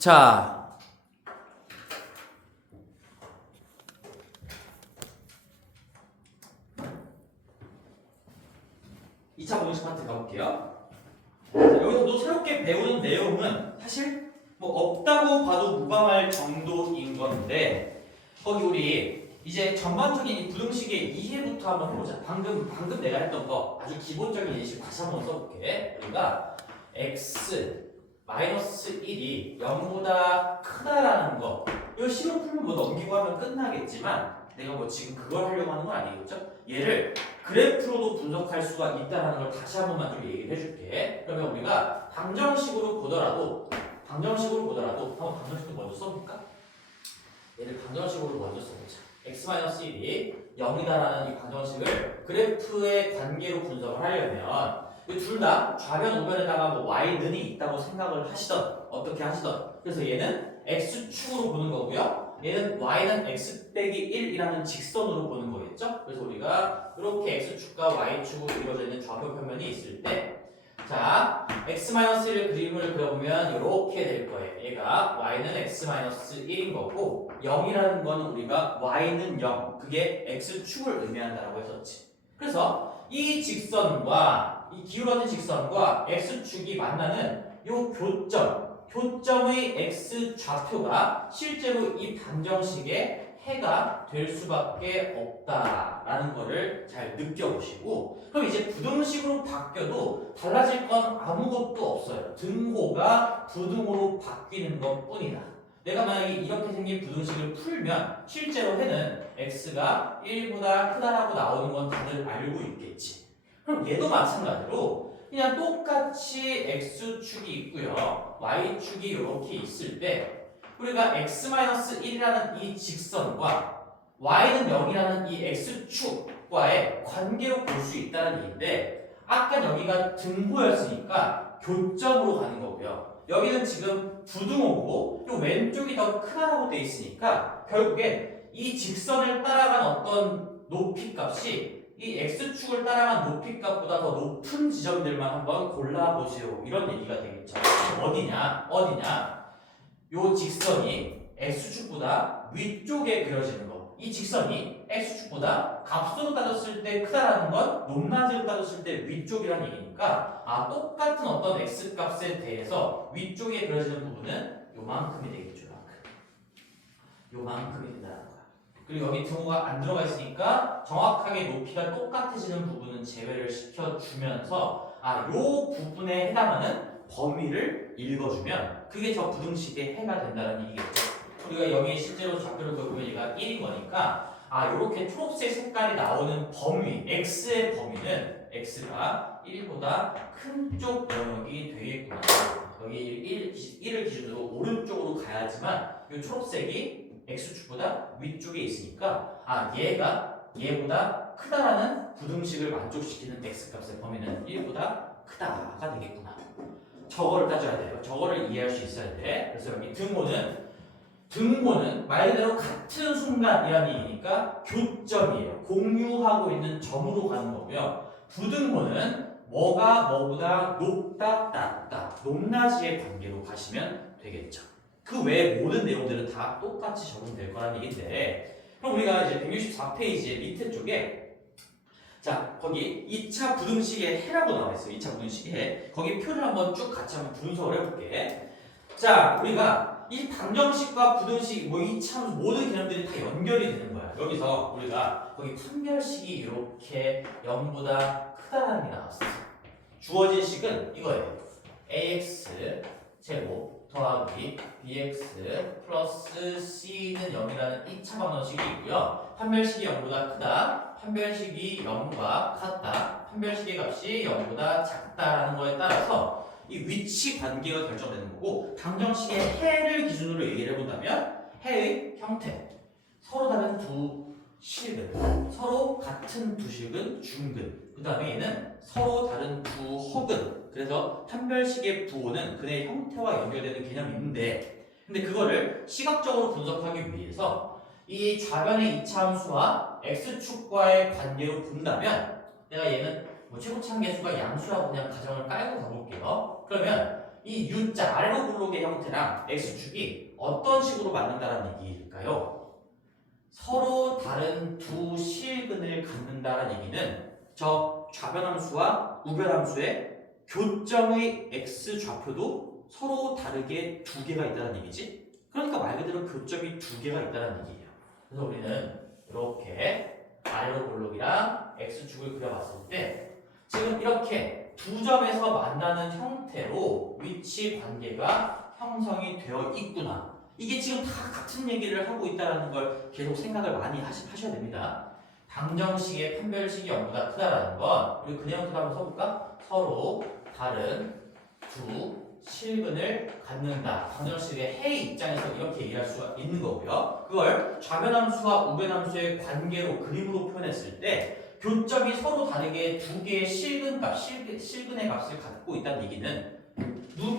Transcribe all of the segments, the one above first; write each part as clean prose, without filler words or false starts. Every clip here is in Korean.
자, 2차 공식 파트 가볼게요. 자, 여기서도 새롭게 배우는 내용은 사실 뭐 없다고 봐도 무방할 정도인 건데, 거기 우리 이제 전반적인 이 부등식의 이해부터 한번 해보자. 방금 내가 했던 거 아주 기본적인 예시 다시 한번 써볼게. 우리가 x 마이너스 1이 0보다 크다라는 거, 이거 식으로 풀면 뭐 넘기고 하면 끝나겠지만 내가 뭐 지금 그걸 하려고 하는 건 아니겠죠? 얘를 그래프로도 분석할 수가 있다는 걸 다시 한 번만 좀 얘기를 해줄게. 그러면 우리가 방정식으로 보더라도 한번 방정식도 먼저 써볼까? 얘를 방정식으로 먼저 써보자. x-1이 0이다라는 이 방정식을 그래프의 관계로 분석을 하려면 둘 다 좌변 우변에다가 뭐 y는이 있다고 생각을 하시던 어떻게 하시던, 그래서 얘는 x축으로 보는 거고요, 얘는 y는 x 빼기 1이라는 직선으로 보는 거겠죠. 그래서 우리가 이렇게 x축과 y축으로 이루어져 있는 좌표 평면이 있을 때, 자, x-1의 그림을 그려보면 이렇게 될 거예요. 얘가 y는 x-1인 거고 0이라는 건 우리가 y는 0, 그게 x축을 의미한다라고 했었지. 그래서 이 직선과 이 기울어진 직선과 x축이 만나는 요 교점의 x 좌표가 실제로 이 방정식의 해가 될 수밖에 없다라는 거를 잘 느껴보시고, 그럼 이제 부등식으로 바뀌어도 달라질 건 아무것도 없어요. 등호가 부등호로 바뀌는 것 뿐이다. 내가 만약에 이렇게 생긴 부등식을 풀면 실제로 해는 x가 1보다 크다라고 나오는 건 다들 알고 있겠지. 그럼 얘도 마찬가지로 그냥 똑같이 x축이 있고요, y축이 이렇게 있을 때 우리가 x-1이라는 이 직선과 y는 0이라는 이 x축과의 관계로 볼 수 있다는 얘기인데, 아까 여기가 등호였으니까 교점으로 가는 거고요, 여기는 지금 부등호고 요 왼쪽이 더 크다라고 돼 있으니까 결국엔 이 직선을 따라간 어떤 높이 값이 이 x축을 따라간 높이 값보다 더 높은 지점들만 한번 골라보세요, 이런 얘기가 되겠죠. 어디냐? 요 직선이 x축보다 위쪽에 그려지는 거, 이 직선이 x축보다 값으로 따졌을 때 크다라는 건 높낮이로 따졌을 때 위쪽이라는 얘기니까, 똑같은 어떤 x값에 대해서 위쪽에 그려지는 부분은 요만큼이 되겠죠. 요만큼이 된다는 거야. 그리고 여기 등호가 안 들어가 있으니까 정확하게 높이가 똑같아지는 부분은 제외를 시켜주면서 요 부분에 해당하는 범위를 읽어주면 그게 저 부등식의 해가 된다는 얘기겠죠. 우리가 여기 실제로 좌표를 그려보면 얘가 1인 거니까 요렇게 초록색 색깔이 나오는 범위, x의 범위는 x가 1보다 큰 쪽 영역이 되겠구나. 여기 1을 기준으로 오른쪽으로 가야지만 이 초록색이 x축보다 위쪽에 있으니까 얘보다 크다라는 부등식을 만족시키는 x값의 범위는 1보다 크다가 되겠구나. 저거를 따져야 돼요. 저거를 이해할 수 있어야 돼. 그래서 여기 등호는 말 그대로 같은 순간이라는 얘기니까 교점이에요. 공유하고 있는 점으로 가는 거고요. 부등호는 뭐가 뭐보다 높다, 낮다, 높낮이의 관계로 가시면 되겠죠. 그 외에 모든 내용들은 다 똑같이 적용될 거라는 얘기인데, 그럼 우리가 이제 164페이지의 밑에 쪽에 거기 2차 부등식의 해라고 나와 있어요. 2차 부등식의 해. 거기 표를 한번 쭉 같이 한번 분석을 해볼게. 우리가 이 방정식과 부등식, 뭐 2차 모든 개념들이 다 연결이 되는 거야. 여기서 우리가 거기 판별식이 이렇게 0보다 크다라는 게 나왔어. 주어진 식은 이거예요. ax 제곱 더하기 bx 플러스 c는 0이라는 2차 방정식이 있고요. 판별식이 0보다 크다, 판별식이 0과 같다, 판별식의 값이 0보다 작다라는 거에 따라서 이 위치 관계가 결정되는 거고, 방정식의 해를 기준으로 얘기를 해본다면 해의 형태, 서로 다른 두 식은, 서로 같은 두 식은 중근, 그 다음에 얘는 서로 다른 두 혹은, 그래서 판별식의 부호는 그의 형태와 연결되는 개념이 있는데, 근데 그거를 시각적으로 분석하기 위해서 이 좌변의 이차함수와 x축과의 관계로 본다면, 내가 얘는 뭐 최고차함 계수가 양수라고 그냥 가정을 깔고 가볼게요. 그러면 이 U자 아래로 블록의 형태랑 X축이 어떤 식으로 만든다는 얘기일까요? 서로 다른 두 실근을 갖는다는 얘기는 저 좌변함수와 우변함수의 교점의 X좌표도 서로 다르게 두 개가 있다는 얘기지? 그러니까 말 그대로 교점이 두 개가 있다는 얘기예요. 그래서 우리는 이렇게 아래로 볼록이랑 X축을 그려봤을 때 지금 이렇게 두 점에서 만나는 형태로 위치 관계가 형성이 되어 있구나. 이게 지금 다 같은 얘기를 하고 있다는 걸 계속 생각을 많이 하셔야 됩니다. 방정식의 판별식이 0보다 크다라는 건 우리 그 내용도 한번 써볼까? 서로 다른 두 실근을 갖는다. 방정식의 해의 입장에서 이렇게 얘기할 수가 있는 거고요. 그걸 좌변함수와 우변함수의 관계로 그림으로 표현했을 때 교점이 서로 다르게 두 개의 실근의 값을 갖고 있다는 얘기는 두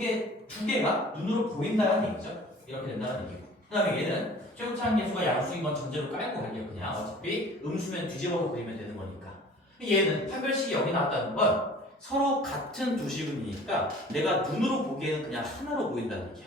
개가 눈으로 보인다는 얘기죠. 이렇게 된다는 얘기고. 그 다음에 얘는 최고차항계수가 양수인 건 전제로 깔고 갈게요. 그냥 어차피 음수면 뒤집어서 그리면 되는 거니까. 얘는 판별식이 0이 나왔다는 건 서로 같은 두 실근이니까 내가 눈으로 보기에는 그냥 하나로 보인다는 얘기야.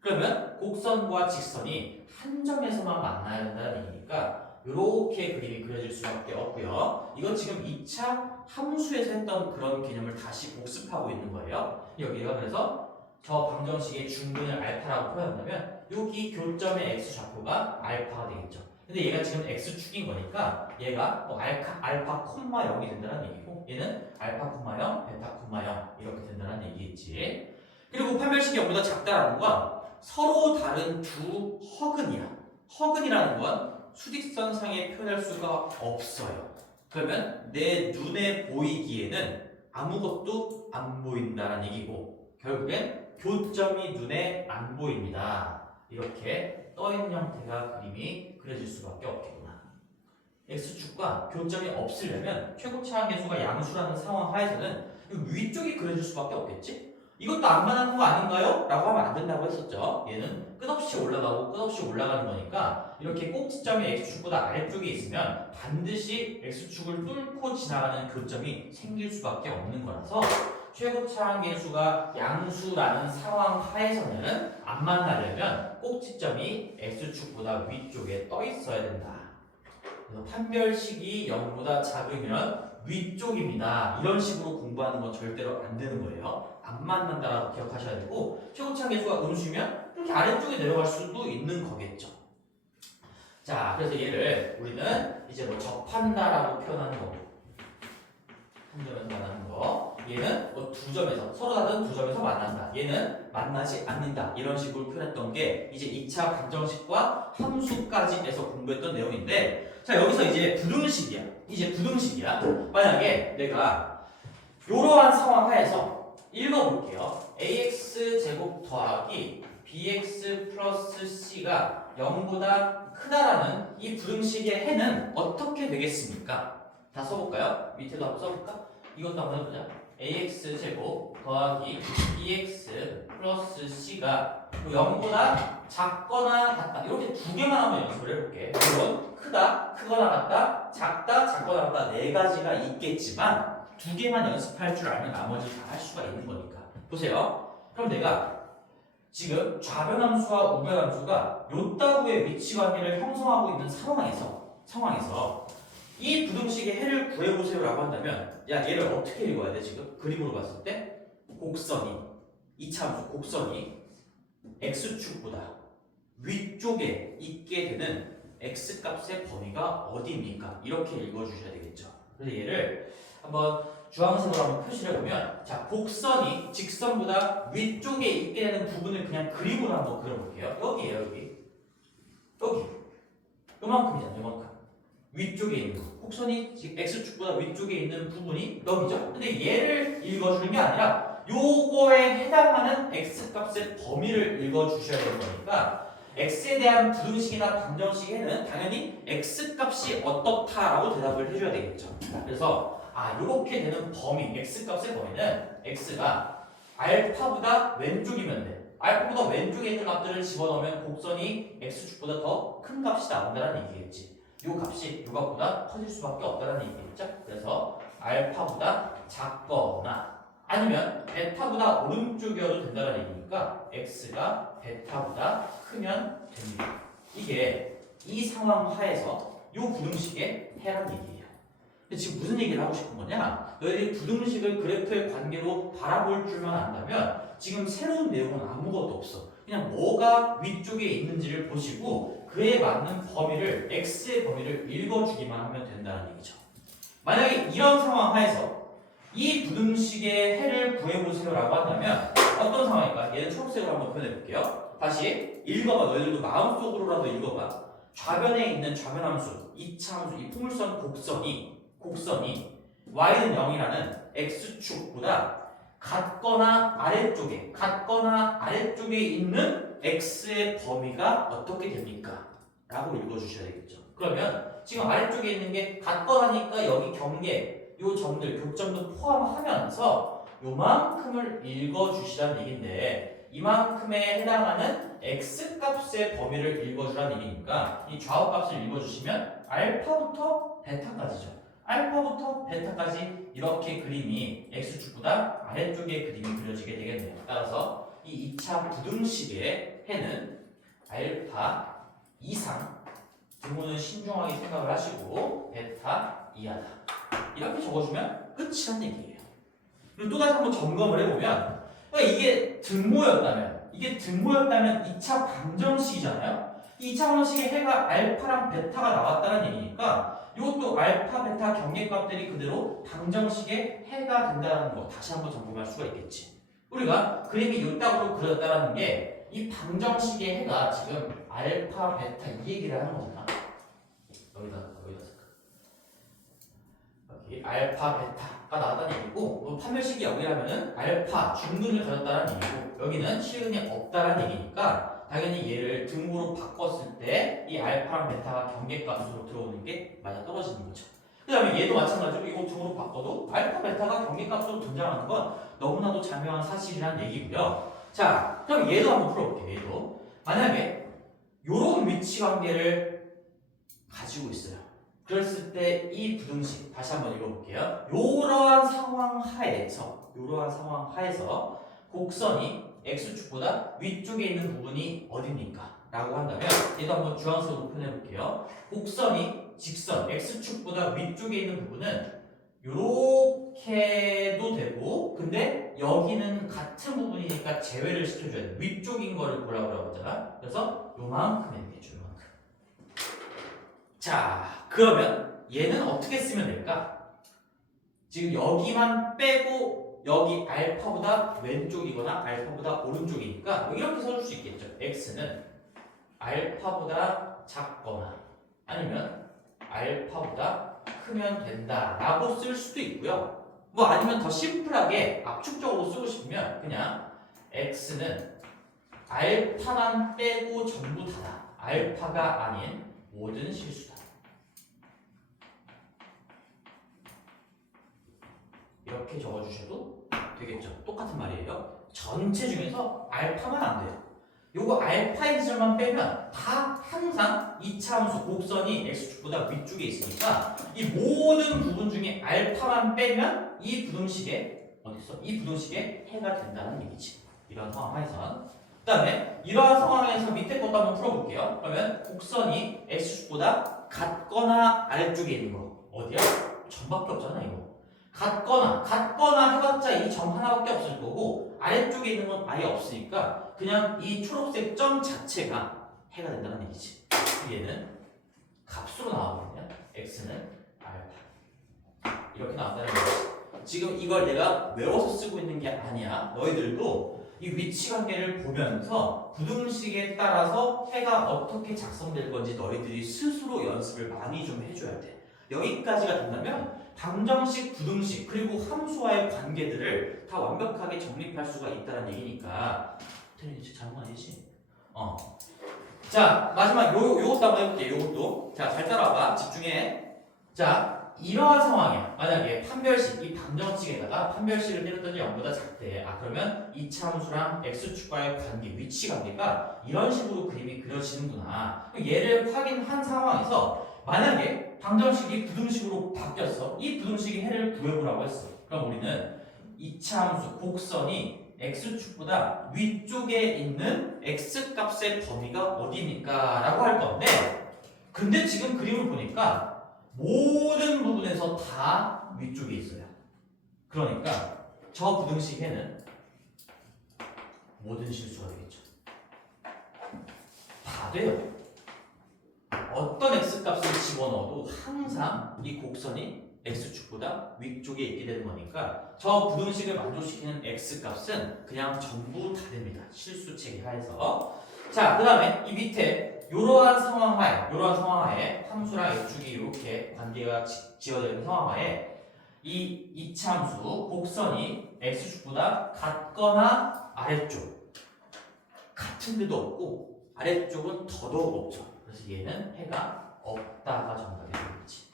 그러면 곡선과 직선이 한 점에서만 만나야 된다는 얘기니까 이렇게 그림이 그려질 수밖에 없고요. 이건 지금 2차 함수에서 했던 그런 개념을 다시 복습하고 있는 거예요. 여기가 그래서 저 방정식의 중근을 알파라고 표현한다면 여기 교점의 x좌표가 알파가 되겠죠. 근데 얘가 지금 x축인 거니까 얘가 뭐 알파 콤마 0이 된다는 얘기고 얘는 알파 콤마 0, 베타 콤마 0 이렇게 된다는 얘기겠지. 그리고 판별식이 0보다 작다라는 건 서로 다른 두 허근이야. 허근이라는 건 수직선상에 표현할 수가 없어요. 그러면 내 눈에 보이기에는 아무것도 안 보인다는 얘기고 결국엔 교점이 눈에 안 보입니다. 이렇게 떠있는 형태가 그림이 그려질 수밖에 없겠구나. X축과 교점이 없으려면 최고차항계수가 양수라는 상황 하에서는 위쪽이 그려질 수밖에 없겠지? 이것도 안 만나는 거 아닌가요? 라고 하면 안 된다고 했었죠. 얘는 끝없이 올라가고 끝없이 올라가는 거니까 이렇게 꼭지점이 X축보다 아래쪽에 있으면 반드시 X축을 뚫고 지나가는 교점이 생길 수밖에 없는 거라서 최고차항계수가 양수라는 상황 하에서는 안 만나려면 꼭지점이 X축보다 위쪽에 떠 있어야 된다. 그래서 판별식이 0보다 작으면 위쪽입니다. 이런 식으로 공부하는 건 절대로 안 되는 거예요. 안 만난다라고 기억하셔야 되고 최고차항계수가 음수면 이렇게 아래쪽에 내려갈 수도 있는 거겠죠. 자, 그래서 얘를 우리는 이제 뭐 접한다라고 표현하는 거고 한 점에서 만나는 거 얘는 뭐 두 점에서 서로 다른 두 점에서 만난다. 얘는 만나지 않는다. 이런 식으로 표현했던 게 이제 2차 방정식과 함수까지 해서 공부했던 내용인데 자 여기서 이제 부등식이야. 만약에 내가 이러한 상황 하에서 읽어볼게요. ax 제곱 더하기 bx 플러스 c가 0보다 크다라는 이 부등식의 해는 어떻게 되겠습니까? 다 써볼까요? 밑에도 한번 써볼까? 이것도 한번 해보자. ax 제곱 더하기 bx 플러스 c가 0보다 작거나 같다. 이렇게 두 개만 한번 연습을 해볼게. 물론 크다, 크거나 같다, 작다, 작거나 같다 네 가지가 있겠지만 두 개만 연습할 줄 알면 나머지 다 할 수가 있는 거니까. 보세요. 그럼 내가 지금 좌변함수와 우변함수가 요따구의 위치관계를 형성하고 있는 상황에서 이 부등식의 해를 구해보세요 라고 한다면 야 얘를 어떻게 읽어야 돼 지금? 그림으로 봤을 때 곡선이 2차 함수 곡선이 x축보다 위쪽에 있게 되는 x값의 범위가 어디입니까? 이렇게 읽어주셔야 되겠죠. 그래서 얘를 한번 주황색으로 한번 표시를 해보면 자 곡선이 직선보다 위쪽에 있게 되는 부분을 그냥 그림으로 한번 그려볼게요. 여기에요 여기 요만큼이잖아 요만큼 위쪽에 있는 거 곡선이 x축보다 위쪽에 있는 부분이 여기죠. 근데 얘를 읽어주는 게 아니라 요거에 해당하는 x값의 범위를 읽어주셔야 되는 거니까 x에 대한 부등식이나 방정식에는 당연히 x값이 어떻다라고 대답을 해줘야 되겠죠. 그래서 요렇게 되는 범위, x값의 범위는 x가 알파보다 왼쪽이면 돼. 알파보다 왼쪽에 있는 값들을 집어넣으면 곡선이 x축보다 더 큰 값이 나온다는 얘기겠지. 요 값이 요 값보다 커질 수밖에 없다는 얘기겠죠. 그래서 알파보다 작거나 아니면 베타보다 오른쪽이어도 된다는 얘기니까 x가 베타보다 크면 됩니다. 이게 이 상황 하에서 이 부등식의 해란 얘기예요. 근데 지금 무슨 얘기를 하고 싶은 거냐? 너희들이 부등식을 그래프의 관계로 바라볼 줄만 안다면 지금 새로운 내용은 아무것도 없어. 그냥 뭐가 위쪽에 있는지를 보시고 그에 맞는 범위를 x의 범위를 읽어주기만 하면 된다는 얘기죠. 만약에 이런 상황 하에서 이 부등식의 해를 구해보세요라고 한다면 어떤 상황일까? 얘는 초록색으로 한번 표현해볼게요. 다시 읽어봐. 너희들도 마음속으로라도 읽어봐. 좌변에 있는 좌변함수, 2차 함수, 이 포물선 곡선이 y는 0이라는 x축보다 같거나 아래쪽에 있는 x의 범위가 어떻게 됩니까? 라고 읽어주셔야 되겠죠. 그러면 지금 아래쪽에 있는 게 같거나니까 여기 경계, 요 점들, 교점도 포함하면서 요만큼을 읽어주시라는 얘기인데 이만큼에 해당하는 x값의 범위를 읽어주라는 얘기니까 이 좌우값을 읽어주시면 알파부터 베타까지죠. 알파부터 베타까지 이렇게 그림이 x축보다 아래쪽에 그림이 그려지게 되겠네요. 따라서 이 2차 부등식의 해는 알파 이상, 부모는 신중하게 생각을 하시고 베타 이하다. 이렇게 적어주면 끝이란 얘기예요. 그리고 또 다시 한번 점검을 해보면 그러니까 이게 등모였다면 2차 방정식이잖아요. 이 2차 방정식의 해가 알파랑 베타가 나왔다는 얘기니까 이것도 알파, 베타 경계값들이 그대로 방정식의 해가 된다는 거 다시 한번 점검할 수가 있겠지. 우리가 그림이 요따구로 그렸다는 게 이 방정식의 해가 지금 알파, 베타 이 얘기를 하는 거잖아. 여기다 여기 알파, 베타가 나왔다는 얘기고 판별식이 여기라면은 알파 중근을 가졌다는 얘기고 여기는 실근이 없다는 얘기니까 당연히 얘를 등호로 바꿨을 때 이 알파랑 베타가 경계값으로 들어오는 게 맞아 떨어지는 거죠. 그 다음에 얘도 마찬가지로 이거 등호로 바꿔도 알파, 베타가 경계값으로 등장하는 건 너무나도 자명한 사실이란 얘기고요. 자, 그럼 얘도 한번 풀어볼게요. 얘도 만약에 요런 위치 관계를 가지고 있어요. 그랬을 때 이 부등식 다시 한번 읽어볼게요. 요러한 상황 하에서 곡선이 x축보다 위쪽에 있는 부분이 어딥니까? 라고 한다면 얘도 한번 주황색으로 표현해볼게요. 곡선이 직선 x축보다 위쪽에 있는 부분은 요렇게도 되고 근데 여기는 같은 부분이니까 제외를 시켜줘야 돼. 위쪽인 거를 보라고 하잖아. 그래서 요만큼이 되겠죠. 요만큼. 자, 그러면 얘는 어떻게 쓰면 될까? 지금 여기만 빼고 여기 알파보다 왼쪽이거나 알파보다 오른쪽이니까 이렇게 써줄 수 있겠죠. x는 알파보다 작거나 아니면 알파보다 크면 된다라고 쓸 수도 있고요. 뭐 아니면 더 심플하게 압축적으로 쓰고 싶으면 그냥 x는 알파만 빼고 전부 다다. 알파가 아닌 모든 실수다. 이렇게 적어주셔도 되겠죠. 똑같은 말이에요. 전체 중에서 알파만 안 돼요. 요거 알파인 지점만 빼면 다 항상 2차 함수 곡선이 x축보다 위쪽에 있으니까 이 모든 부분 중에 알파만 빼면 이 부등식에 어딨어? 이 부등식에 해가 된다는 얘기지. 이런 상황에선. 그 다음에 이러한 상황에서 밑에 것도 한번 풀어볼게요. 그러면 곡선이 x축보다 같거나 아래쪽에 있는 거 어디야? 점밖에 없잖아 이거. 같거나 해봤자 이 점 하나밖에 없을 거고 아래쪽에 있는 건 아예 없으니까 그냥 이 초록색 점 자체가 해가 된다는 얘기지. 얘는 값으로 나오거든요. x는 알파 이렇게 나온다는 얘기지. 지금 이걸 내가 외워서 쓰고 있는 게 아니야. 너희들도 이 위치 관계를 보면서 부등식에 따라서 해가 어떻게 작성될 건지 너희들이 스스로 연습을 많이 좀 해줘야 돼. 여기까지가 된다면 방정식, 부등식, 그리고 함수와의 관계들을 다 완벽하게 정립할 수가 있다는 얘기니까 태민이 진짜 잘못 아니지? 자, 마지막 요것도 한번 해볼게. 요것도. 자, 잘 따라와봐. 집중해. 자, 이러한 상황이야. 만약에 판별식, 이 방정식에다가 판별식을 때렸더니 0보다 작대. 그러면 2차 함수랑 x축과의 관계, 위치 관계가 이런 식으로 그림이 그려지는구나. 얘를 확인한 상황에서 만약에 방정식이 부등식으로 바뀌었어. 이 부등식의 해를 구해보라고 했어. 그럼 우리는 이차 함수 곡선이 x축보다 위쪽에 있는 x값의 범위가 어디입니까? 라고 할 건데 근데 지금 그림을 보니까 모든 부분에서 다 위쪽에 있어요. 그러니까 저 부등식에는 모든 실수가 되겠죠. 다 돼요. 어떤 x값을 집어넣어도 항상 이 곡선이 x축보다 위쪽에 있게 되는 거니까 저 부등식을 만족시키는 x값은 그냥 전부 다 됩니다. 실수 체계하에서. 자, 그 다음에 이 밑에 이러한 상황하에 함수랑 x축이 이렇게 관계가 지어져 있는 상황하에 이 이차함수 곡선이 x축보다 같거나 아래쪽 같은데도 없고 아래쪽은 더더욱 없죠. 그래서 얘는 해가 없다가 정답이 되겠지.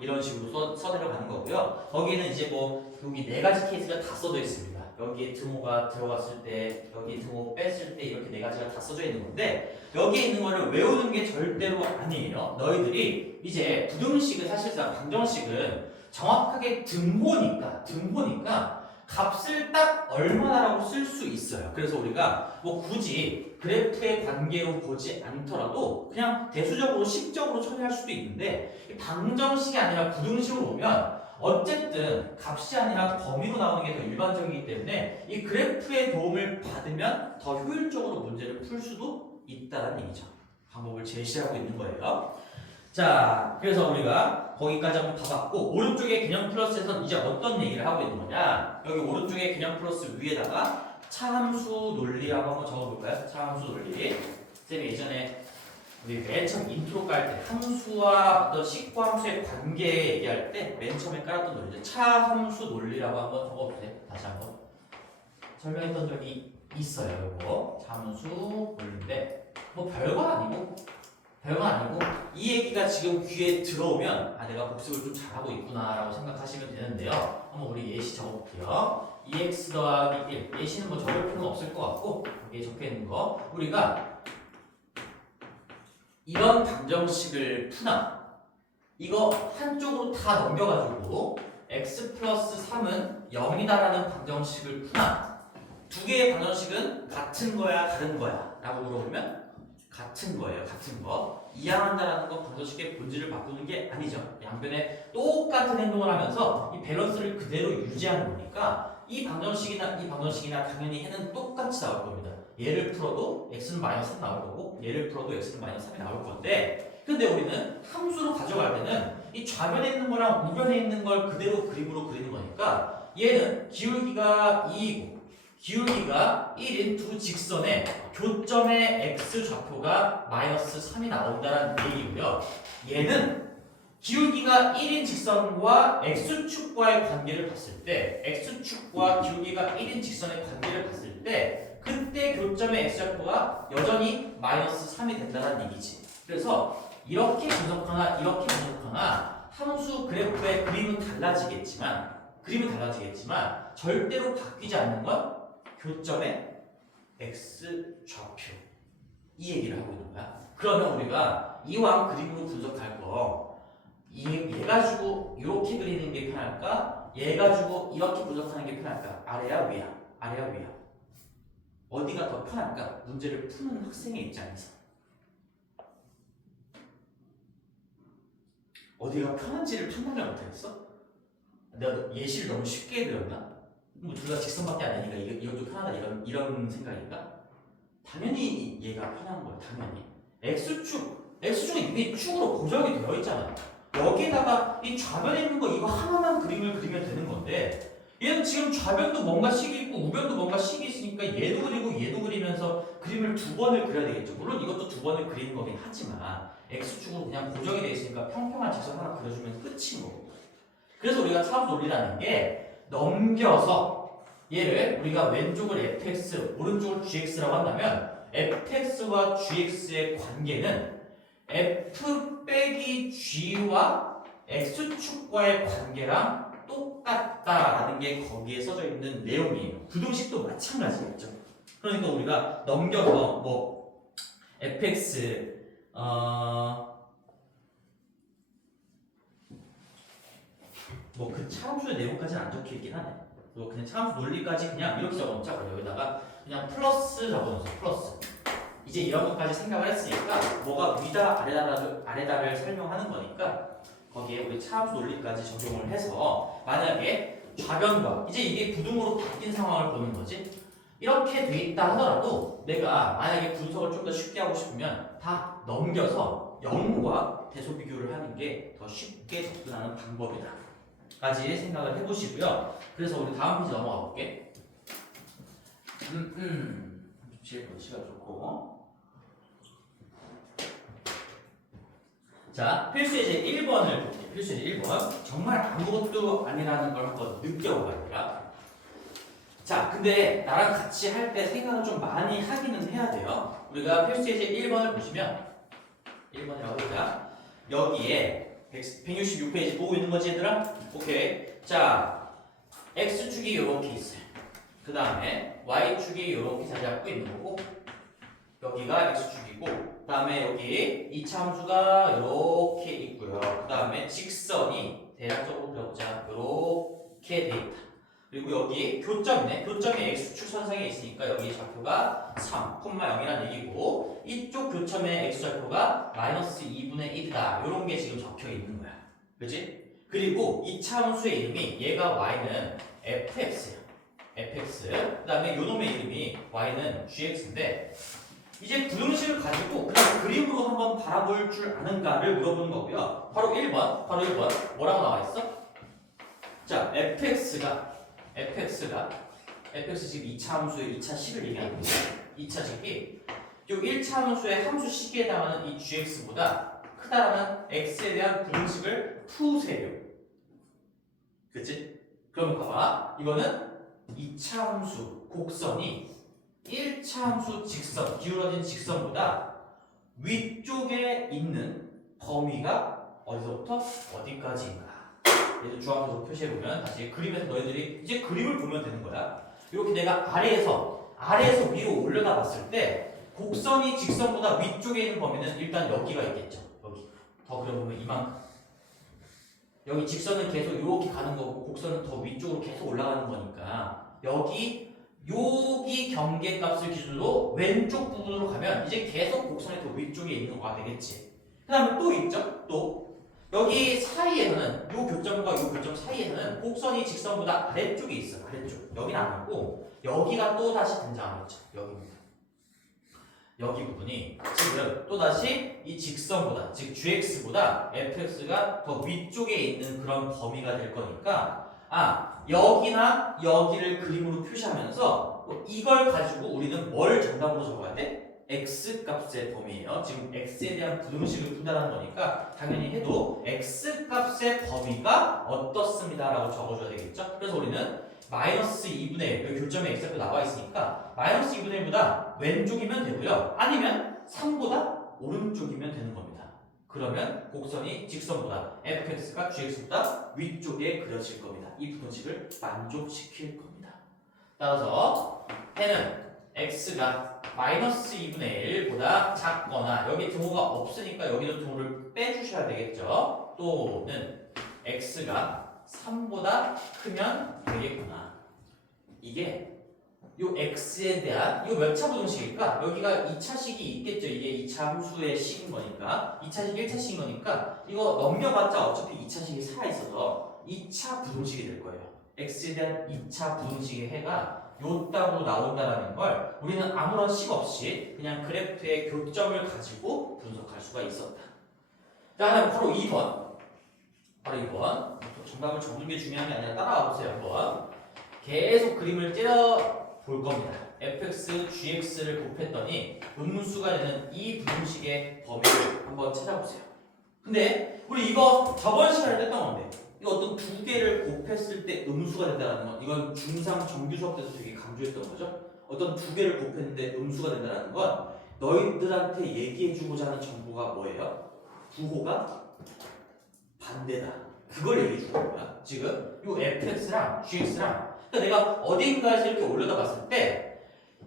이런 식으로 써내려가는 거고요. 거기에는 이제 뭐 여기 네 가지 케이스가 다 써져 있습니다. 여기에 등호가 들어갔을 때, 여기 등호 뺐을 때 이렇게 네 가지가 다 써져 있는 건데 여기에 있는 거를 외우는 게 절대로 아니에요. 너희들이 이제 부등식은 사실상 방정식은 정확하게 등호니까 값을 딱 얼마나라고 쓸 수 있어요. 그래서 우리가 뭐 굳이 그래프의 관계로 보지 않더라도 그냥 대수적으로 식적으로 처리할 수도 있는데 방정식이 아니라 부등식으로 오면 어쨌든 값이 아니라 범위로 나오는 게 더 일반적이기 때문에 이 그래프의 도움을 받으면 더 효율적으로 문제를 풀 수도 있다는 얘기죠. 방법을 제시하고 있는 거예요. 자, 그래서 우리가 거기까지 한번 봐봤고 오른쪽에 개념 플러스에서 이제 어떤 얘기를 하고 있는 거냐? 여기 오른쪽에 개념 플러스 위에다가 차함수 논리라고 한번 적어볼까요? 차함수 논리. 쌤이 예전에 우리 맨 처음 인트로 깔 때 함수와 어떤 식과 함수의 관계 얘기할 때 맨 처음에 깔았던 논리죠. 차함수 논리라고 한번 적어보세요. 다시 한번 설명했던 적이 있어요. 이거 차함수 논리인데 뭐 별거 아니고 이 얘기가 지금 귀에 들어오면 아 내가 복습을 좀 잘하고 있구나라고 생각하시면 되는데요. 한번 우리 예시 적어볼게요. 2x 더하기 1 예시는 뭐 적을 필요는 없을 것 같고 여기에 적혀있는 거 우리가 이런 방정식을 푸나 이거 한쪽으로 다 넘겨가지고 x 플러스 3은 0이다라는 방정식을 푸나 두 개의 방정식은 같은 거야 다른 거야 라고 물어보면 같은 거예요. 같은 거. 이항한다라는 건 방정식의 본질을 바꾸는 게 아니죠. 양변에 똑같은 행동을 하면서 이 밸런스를 그대로 유지하는 거니까 이 방정식이나 당연히 해는 똑같이 나올 겁니다. 얘를 풀어도 x는 마이너스 3 나올 거고 얘를 풀어도 x는 마이너스 3이 나올 건데 근데 우리는 함수로 가져갈 때는 이 좌변에 있는 거랑 우변에 있는 걸 그대로 그림으로 그리는 거니까 얘는 기울기가 2이고 기울기가 1인 두 직선의 교점의 x좌표가 마이너스 3이 나온다는 얘기고요. 얘는 기울기가 1인 직선과 x축과의 관계를 봤을 때 x축과 기울기가 1인 직선의 관계를 봤을 때 그때 교점의 x좌표가 여전히 마이너스 3이 된다는 얘기지. 그래서 이렇게 분석하나 함수 그래프의 그림은 달라지겠지만 절대로 바뀌지 않는 건 교점의 x좌표 이 얘기를 하고 있는 거야. 그러면 우리가 이왕 그림으로 분석할 거 얘 가지고 이렇게 그리는 게 편할까? 얘 가지고 이렇게 분석하는 게 편할까? 아래야 위야? 어디가 더 편할까? 문제를 푸는 학생의 입장에서 어디가 편한지를 판단을 못하겠어? 내가 예시를 너무 쉽게 해드렸나? 뭐 둘 다 직선밖에 안 되니까 이것도 편하다 이런 생각인가? 당연히 얘가 편한 거야. 당연히 x축은 이미 축으로 고정이 되어 있잖아. 여기에다가 이 좌변에 있는 거 이거 하나만 그림을 그리면 되는 건데 얘는 지금 좌변도 뭔가 식이 있고 우변도 뭔가 식이 있으니까 얘도 그리고 얘도 그리면서 그림을 두 번을 그려야 되겠죠. 물론 이것도 두 번을 그리는 거긴 하지만 x축으로 그냥 고정이 되어 있으니까 평평한 직선 하나 그려주면 끝인 거고. 그래서 우리가 차함수 논리라는 게 넘겨서 얘를 우리가 왼쪽을 fx, 오른쪽을 gx라고 한다면 fx와 gx의 관계는 f 빼기 g와 x축과의 관계랑 똑같다라는 게 거기에 써져 있는 내용이에요. 부등식도 마찬가지겠죠. 그러니까 우리가 넘겨서 뭐 fx 뭐 그 차함수의 내용까지는 안 적혀 있긴 하네. 그리고 그냥 참수 논리까지 그냥 이렇게 적어놓자. 여기다가 그냥 플러스 적어놓자. 플러스. 이제 이런 것까지 생각을 했으니까 뭐가 위다 아래다를 설명하는 거니까 거기에 우리 참수 논리까지 적용을 해서 만약에 좌변과 이제 이게 부등호로 바뀐 상황을 보는 거지. 이렇게 돼 있다 하더라도 내가 만약에 분석을 좀 더 쉽게 하고 싶으면 다 넘겨서 0과 대소 비교를 하는 게 더 쉽게 접근하는 방법이다 까지 생각을 해보시고요. 그래서 우리 다음 페이지 넘어가 볼게. 제일 시간 좋고. 자, 필수 예제 1번을 볼게요. 필수 예제 1번. 정말 아무것도 아니라는 걸 한번 느껴봐요. 자, 근데 나랑 같이 할 때 생각을 좀 많이 하기는 해야 돼요. 우리가 필수 예제 1번을 보시면 1번이라고 해보자. 여기에 166페이지 보고 있는 거지 얘들아? 오케이. 자, X축이 이렇게 있어요. 그 다음에 Y축이 이렇게 자리 잡고 있는 거고 여기가 X축이고 그 다음에 여기 이차 함수가 이렇게 있고요. 그 다음에 직선이 대략적으로 그려보자. 이렇게 돼 있다. 그리고 여기 교점이네. 교점이 X축 선상에 있으니까 여기 좌표가 3, 0이라는 얘기고 이쪽 교점의 X좌표가 마이너스 2분의 1이다. 이런 게 지금 적혀 있는 거야. 그치? 그리고 이 차함수의 이름이 얘가 Y는 fx야. fx. 그 다음에 요놈의 이름이 Y는 gx인데 이제 부등식을 가지고 그냥 그림으로 한번 바라볼 줄 아는가를 물어보는 거고요. 바로 1번. 뭐라고 나와 있어? 자, fx 지금 2차 함수의 2차 식을 얘기하는 거예요. 2차 식이 요 1차 함수의 함수 시기에 해당하는 이 gx보다 크다라는 x에 대한 부등식을 푸세요. 그치? 그럼 봐봐. 이거는 2차 함수 곡선이 1차 함수 직선, 기울어진 직선보다 위쪽에 있는 범위가 어디서부터 어디까지인가. 얘도 주황색으로 표시해보면 다시 그림에서 너희들이 이제 그림을 보면 되는 거야. 이렇게 내가 아래에서 위로 올려다 봤을 때 곡선이 직선보다 위쪽에 있는 범위는 일단 여기가 있겠죠. 여기. 더 그려보면 이만큼. 여기 직선은 계속 이렇게 가는 거고 곡선은 더 위쪽으로 계속 올라가는 거니까 여기 경계값을 기준으로 왼쪽 부분으로 가면 이제 계속 곡선이 더 위쪽에 있는 거가 되겠지. 그 다음에 또 있죠. 또 여기 사이에서는 요 교점과 요 교점 사이에서는 곡선이 직선보다 아래쪽에 있어. 아래쪽. 여기는 아니고 여기가 또 다시 등장하겠죠. 여기입니다. 여기 부분이 지금 또다시 이 직선보다 즉 gx보다 fx가 더 위쪽에 있는 그런 범위가 될 거니까 여기나 여기를 그림으로 표시하면서 이걸 가지고 우리는 뭘 정답으로 적어야 돼? x 값의 범위예요. 지금 x에 대한 부등식을 푼다는 거니까 당연히 해도 x 값의 범위가 어떻습니다 라고 적어줘야 되겠죠. 그래서 우리는 마이너스 2분의 1 여기 교점에 x가 나와 있으니까 마이너스 2분의 1보다 왼쪽이면 되고요. 아니면 3보다 오른쪽이면 되는 겁니다. 그러면 곡선이 직선보다 fx가 gx보다 위쪽에 그려질 겁니다. 이 부등식을 만족시킬 겁니다. 따라서 해는 x가 마이너스 2분의 1보다 작거나 여기 등호가 없으니까 여기도 등호를 빼주셔야 되겠죠. 또는 x가 3보다 크면 되겠구나. 이게 요 x에 대한 이거 몇 차 부등식일까? 여기가 2차식이 있겠죠. 이게 2차 함수의 식인 거니까 2차식 1차식인 거니까 이거 넘겨봤자 어차피 2차식이 살아있어서 2차 부등식이 될 거예요. x에 대한 2차 부등식의 해가 요 땅으로 나온다는 걸 우리는 아무런 식 없이 그냥 그래프의 교점을 가지고 분석할 수가 있었다. 자, 바로 2번. 정답을 적는 게 중요한 게 아니라 따라와 보세요. 한번 계속 그림을 째려 볼 겁니다. fx, gx를 곱했더니 음수가 되는 이 부등식의 범위를 한번 찾아보세요. 근데 우리 이거 저번 시간에 했던 건데 이거 어떤 두 개를 곱했을 때 음수가 된다는 건 이건 중3 정규 수업 때도 되게 강조했던 거죠. 어떤 두 개를 곱했는데 음수가 된다는 건 너희들한테 얘기해주고자 하는 정보가 뭐예요? 부호가 반대다. 그걸 얘기해주는 거야. 지금 요 fx랑 gx랑 그러니까 내가 어딘가에서 이렇게 올려다 봤을 때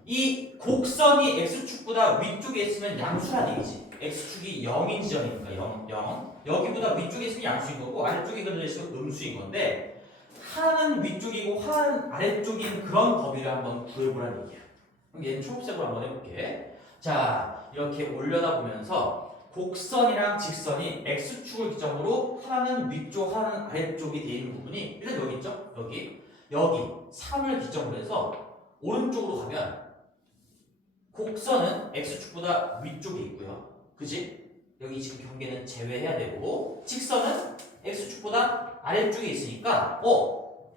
이 곡선이 x축보다 위쪽에 있으면 양수란 얘기지. x축이 0인 지점이니까 0. 여기보다 위쪽에 있으면 양수인 거고 아래쪽에 그려져 있으면 음수인 건데 하나는 위쪽이고 하나는 아래쪽인 그런 범위를 한번 구해보라는 얘기야. 그럼 얘는 초록색으로 한번 해볼게. 자, 이렇게 올려다 보면서 곡선이랑 직선이 x축을 기점으로 하나는 위쪽, 하나는 아래쪽이 되어 있는 부분이 일단 여기 있죠? 여기 3을 기점으로 해서 오른쪽으로 가면 곡선은 x축보다 위쪽에 있고요. 그지? 여기 지금 경계는 제외해야 되고 직선은 x축보다 아래쪽에 있으니까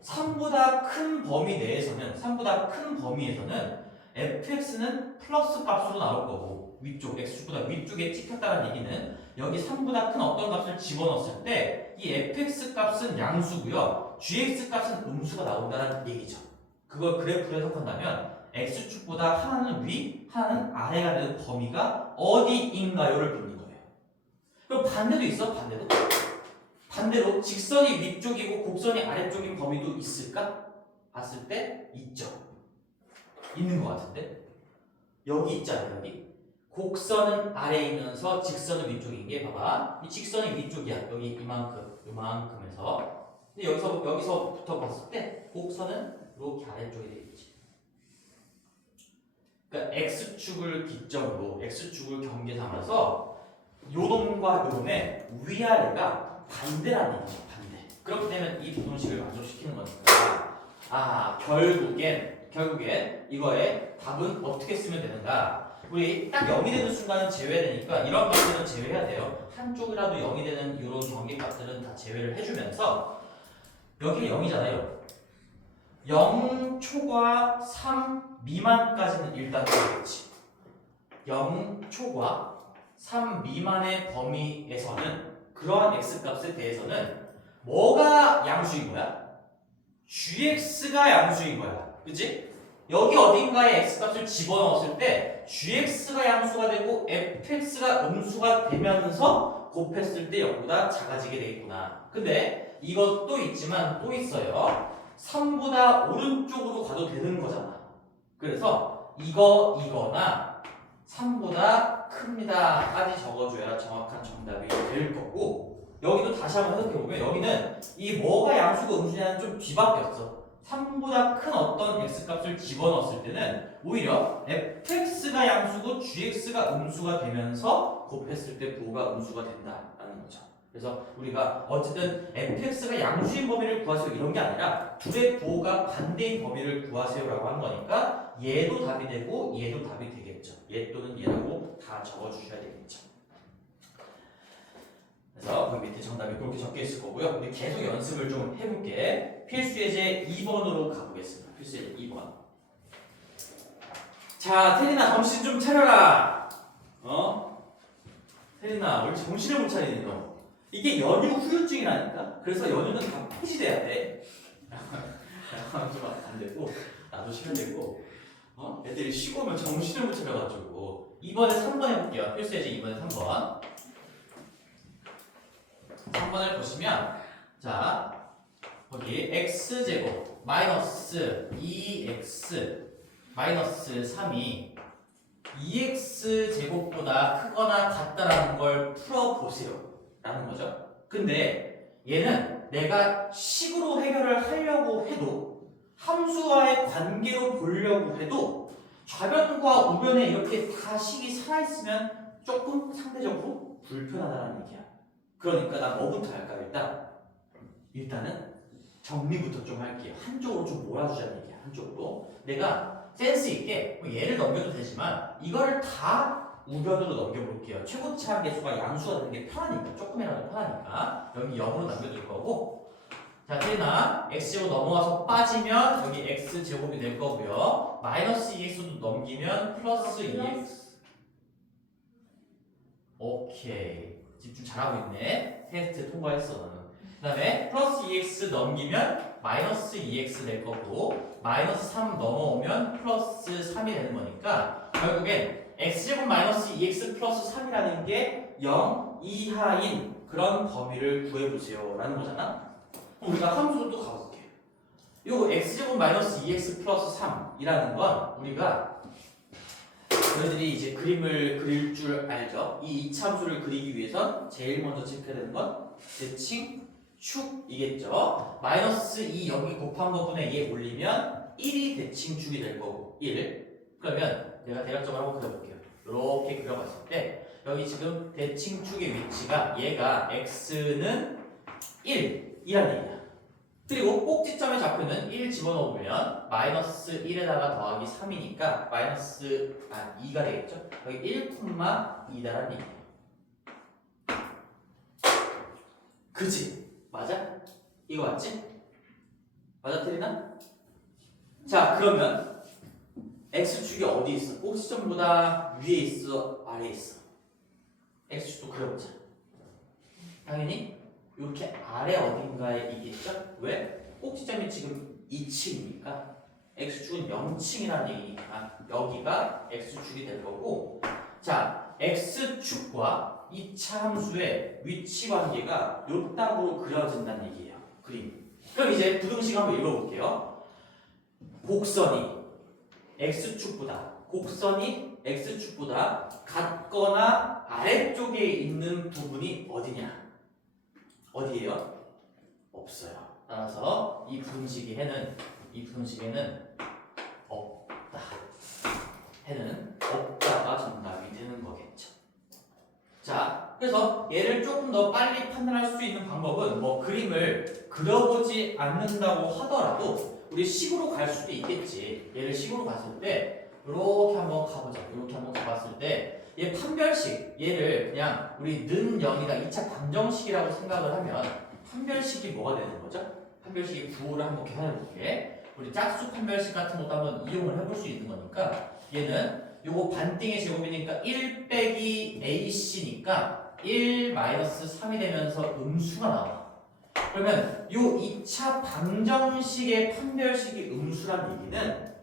3보다 큰 범위 내에서는 3보다 큰 범위에서는 fx는 플러스 값으로 나올 거고 위쪽 x축보다 위쪽에 찍혔다는 얘기는 여기 3보다 큰 어떤 값을 집어넣었을 때 이 fx 값은 양수고요 gx 값은 음수가 나온다는 얘기죠. 그걸 그래프로 해석한다면 x축보다 하나는 위, 하나는 아래가 되는 범위가 어디인가요를 묻는 거예요. 그럼 반대도 있어? 반대로 직선이 위쪽이고 곡선이 아래쪽인 범위도 있을까? 봤을 때 있죠. 있는 것 같은데? 여기 있잖아요. 여기 곡선은 아래에 있면서 직선은 위쪽인 게 봐봐. 이 직선이 위쪽이야. 여기 이만큼에서. 근데 여기서부터 봤을 때 곡선은 이렇게 아래쪽에 되어 있지. 그러니까 x축을 기점으로 x축을 경계 삼아서 요놈과 요놈의 위아래가 반대라는 얘기죠. 반대. 그렇게 되면 이 부동식을 만족시키는 거니까 결국엔 이거의 답은 어떻게 쓰면 되는가? 우리 딱 0이 되는 순간은 제외되니까 이런 값들은 제외해야 돼요. 한쪽이라도 0이 되는 이런 경계값들은 다 제외를 해주면서 여기는 0이잖아요. 0초과 3 미만까지는 일단 되겠지. 0초과 3 미만의 범위에서는 그러한 x값에 대해서는 뭐가 양수인 거야? gx가 양수인 거야. 그치? 여기 어딘가에 x값을 집어넣었을 때 gx가 양수가 되고 fx가 음수가 되면서 곱했을 때 0보다 작아지게 되겠구나. 근데 이것도 있지만 또 있어요. 3보다 오른쪽으로 가도 되는 거잖아. 그래서 이거나 3보다 큽니다까지 적어줘야 정확한 정답이 될 거고 여기도 다시 한번 해석해보면 여기는 이 뭐가 양수고 음수냐는 좀 뒤바뀌었어. 3보다 큰 어떤 x값을 집어넣었을 때는 오히려 fx가 양수고 gx가 음수가 되면서 곱했을 때 부호가 음수가 된다라는 거죠. 그래서 우리가 어쨌든 fx가 양수인 범위를 구하세요 이런 게 아니라 둘의 부호가 반대인 범위를 구하세요라고 한 거니까 얘도 답이 되고 얘도 답이 되겠죠. 얘 또는 얘라고 다 적어주셔야 되겠죠. 그래서 그 밑에 정답이 그렇게 적혀 있을 거고요. 우리 계속 연습을 좀 해볼게. 필수 예제 2번으로 가보겠습니다. 필수 예제 2번. 자, 태린아 정신 좀 차려라. 태린아, 우리 정신을 못 차리니 너. 이게 연휴 후유증이라니까. 그래서 연휴는 다 폐지돼야 돼. 좀 안 되고 나도 쉬면 되고. 애들이 쉬고 오면 정신을 못 차려가지고. 2번에 3번 해볼게요. 필수 예제 2번에 3번. 3번을 보시면 자 거기 x제곱 마이너스 2x 마이너스 3이 2x제곱보다 크거나 같다라는 걸 풀어보세요 라는 거죠. 근데 얘는 내가 식으로 해결을 하려고 해도 함수와의 관계로 보려고 해도 좌변과 우변에 이렇게 다 식이 살아있으면 조금 상대적으로 불편하다는 얘기야. 그러니까 나 뭐부터 할까? 일단은 정리부터 좀 할게요. 한쪽으로 좀 몰아주자는 얘기야. 한쪽으로 내가 센스 있게 얘를 넘겨도 되지만 이거를 다 우변으로 넘겨볼게요. 최고치 함계수가 양수가 되는 게 편하니까 조금이라도 편하니까 여기 0으로 남겨둘 거고 자 태나 x제곱 넘어와서 빠지면 여기 x제곱이 될 거고요. 마이너스 2x도 넘기면 플러스 2x 오케이 집중 잘하고 있네. 테스트 통과했어 너는. 그 다음에 플러스 2x 넘기면 마이너스 2x 될 거고 마이너스 3 넘어오면 플러스 3이 되는 거니까 결국엔 x제곱 마이너스 2x 플러스 3이라는 게 0 이하인 그런 범위를 구해보세요 라는 거잖아. 그럼 우리가 함수로 또 가볼게. 요 x제곱 마이너스 2x 플러스 3이라는 건 우리가 너희들이 이제 그림을 그릴 줄 알죠? 이 이차함수를 그리기 위해선 제일 먼저 체크해야 되는 건 대칭 축이겠죠. 마이너스 2 여기 곱한 거분에 얘 올리면 1이 대칭축이 될 거고 1. 그러면 내가 대략적으로 한번 그려볼게요. 이렇게 그려봤을 때 여기 지금 대칭축의 위치가 얘가 x는 1이란 얘기야. 그리고 꼭지점의 좌표는 1 집어넣으면 마이너스 1에다가 더하기 3이니까 마이너스 2가 되겠죠. 여기 1,2다란 얘기예요. 그치? 맞아? 이거 맞지? 맞아 테리나? 자 그러면 x축이 어디 있어? 꼭지점보다 위에 있어? 아래에 있어? x축도 그려보자. 당연히 이렇게 아래 어딘가에 있겠죠? 왜? 꼭지점이 지금 2층이니까 x축은 0층이라는 얘기니까 여기가 x축이 될 거고 자 x축과 2차 함수의 위치 관계가 요따구로 그려진다는 얘기예요. 그림. 그럼 이제 부등식 한번 읽어볼게요. 곡선이 x축보다 같거나 아래쪽에 있는 부분이 어디냐? 어디예요? 없어요. 따라서 이 부등식에는 없다. 해는 없다가 정답이 되는 거겠죠. 자, 그래서 얘를 조금 더 빨리 판단할 수 있는 방법은 뭐 그림을 그려보지 않는다고 하더라도 우리 식으로 갈 수도 있겠지. 얘를 식으로 갔을 때 이렇게 한번 가보자. 이렇게 한번 가봤을 때 얘 판별식, 얘를 그냥 우리 는 0이다 2차 방정식이라고 생각을 하면 판별식이 뭐가 되는 거죠? 판별식의 구호를 한번 계산해 볼게. 우리 짝수 판별식 같은 것도 한번 이용을 해볼 수 있는 거니까 얘는 요거 반띵의 제곱이니까 1 빼기 ac니까 1 마이너스 3이 되면서 음수가 나와. 그러면 요 2차 방정식의 판별식이 음수란 얘기는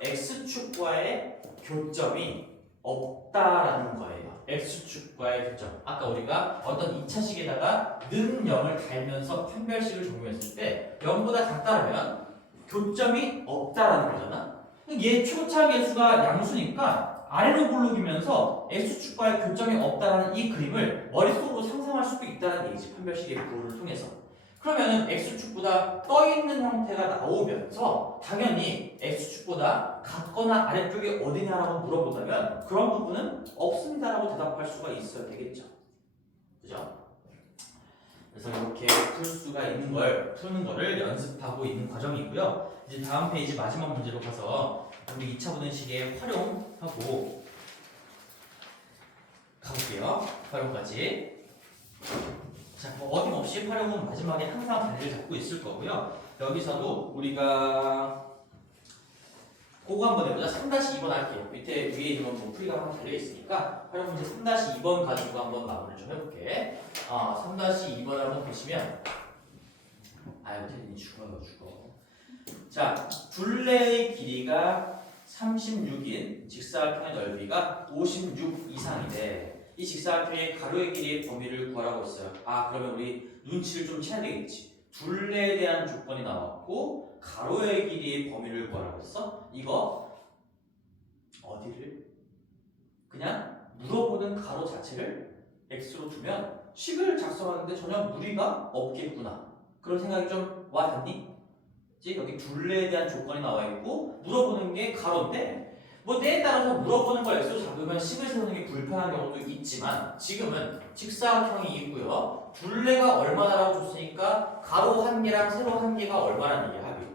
x축과의 교점이 없다라는 거예요. x축과의 교점. 아까 우리가 어떤 2차식에다가 는 0을 달면서 판별식을 적용했을 때 0보다 작다면 교점이 없다라는 거잖아. 얘 초차계수가 양수니까 아래로 굴러기면서 x축과의 교점이 없다라는 이 그림을 머릿속으로 상상할 수도 있다는 얘기지. 판별식의 구호를 통해서. 그러면은 x축보다 떠있는 형태가 나오면서 당연히 x축보다 같거나 아래쪽이 어디냐라고 물어보다면 그런 부분은 없습니다라고 대답할 수가 있어야 되겠죠. 그죠? 그래서 이렇게 풀 수가 있는 걸 푸는 거를 연습하고 있는 과정이고요. 이제 다음 페이지 마지막 문제로 가서 우리 2차 부등식에 활용하고 가볼게요. 활용까지. 자, 뭐 어김없이 활용은 마지막에 항상 자리를 잡고 있을 거고요. 여기서도 우리가 그거 한번 해보자. 3-2번 할게요. 밑에 위에 있는 건 뭐 풀이가 하나 달려있으니까 활용 문제 3-2번 가지고 한번 마무리 좀 해볼게. 3-2번 한번 보시면 아유 태린이 죽어. 자, 둘레의 길이가 36인 직사각형의 넓이가 56 이상이 돼. 이 직사각형의 가로의 길이의 범위를 구하라고 했어요. 그러면 우리 눈치를 좀 채야 되겠지. 둘레에 대한 조건이 나왔고 가로의 길이의 범위를 구하라고 했어. 이거 어디를? 그냥 물어보는 가로 자체를 x로 두면 식을 작성하는데 전혀 무리가 없겠구나. 그런 생각이 좀 와닿니? 여기 둘레에 대한 조건이 나와 있고 물어보는 게 가로인데 뭐 때에 따라서 물어보는 걸 x로 잡으면 식을 세우는 게 불편한 경우도 있지만 지금은 직사각형이 있고요. 둘레가 얼마나라고 줬으니까 가로 한 개랑 세로 한 개가 얼마라는 얘기야. 합이